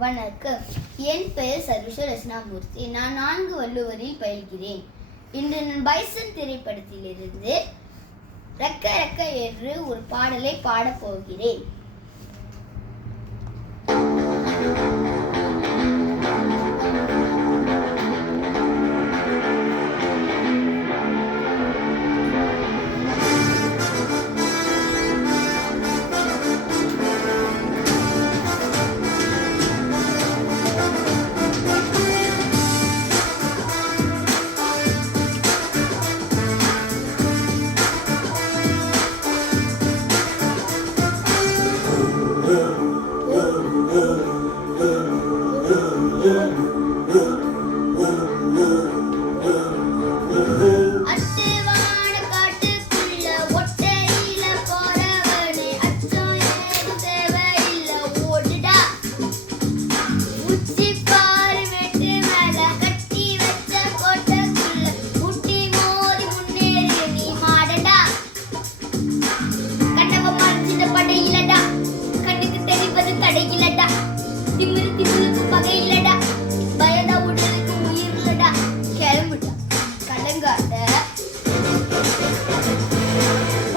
வணக்கம். என் பெயர் சர்வேஸ்வர் ரத்னாமூர்த்தி. நான் 4 வள்ளுவரில் பயில்கிறேன். இன்று நான் பைசன் திரைப்படத்திலிருந்து ரெக்க ரெக்க என்று ஒரு பாடலை பாடப் போகிறேன்.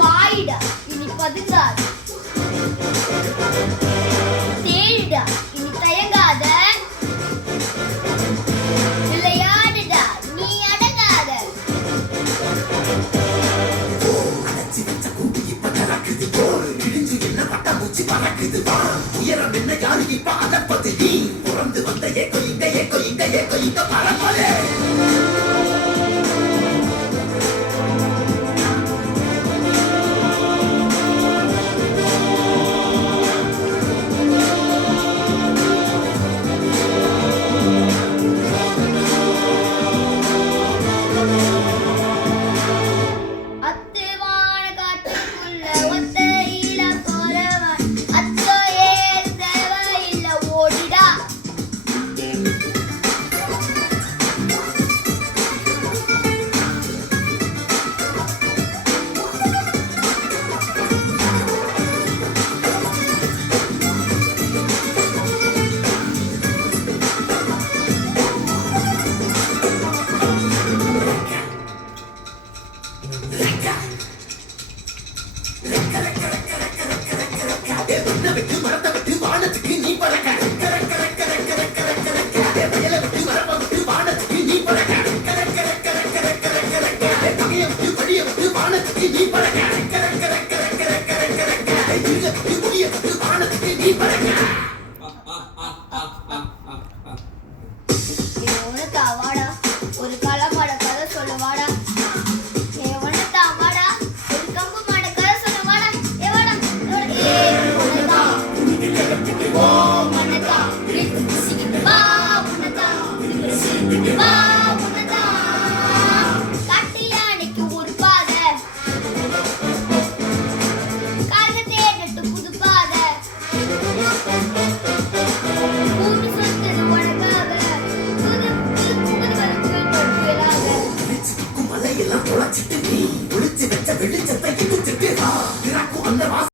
பாயிடா இனி பதுங்காத, தேடுடா இனி தயங்காத, விளையாடுடா நீ அடங்காத. உயரம் என்ன யாரு இப்ப அதப்பது நீ புறந்து வந்த ஏக்கோ இங்க ஏக்கோ இங்க ஏக்கோ இங்க பரம்பரை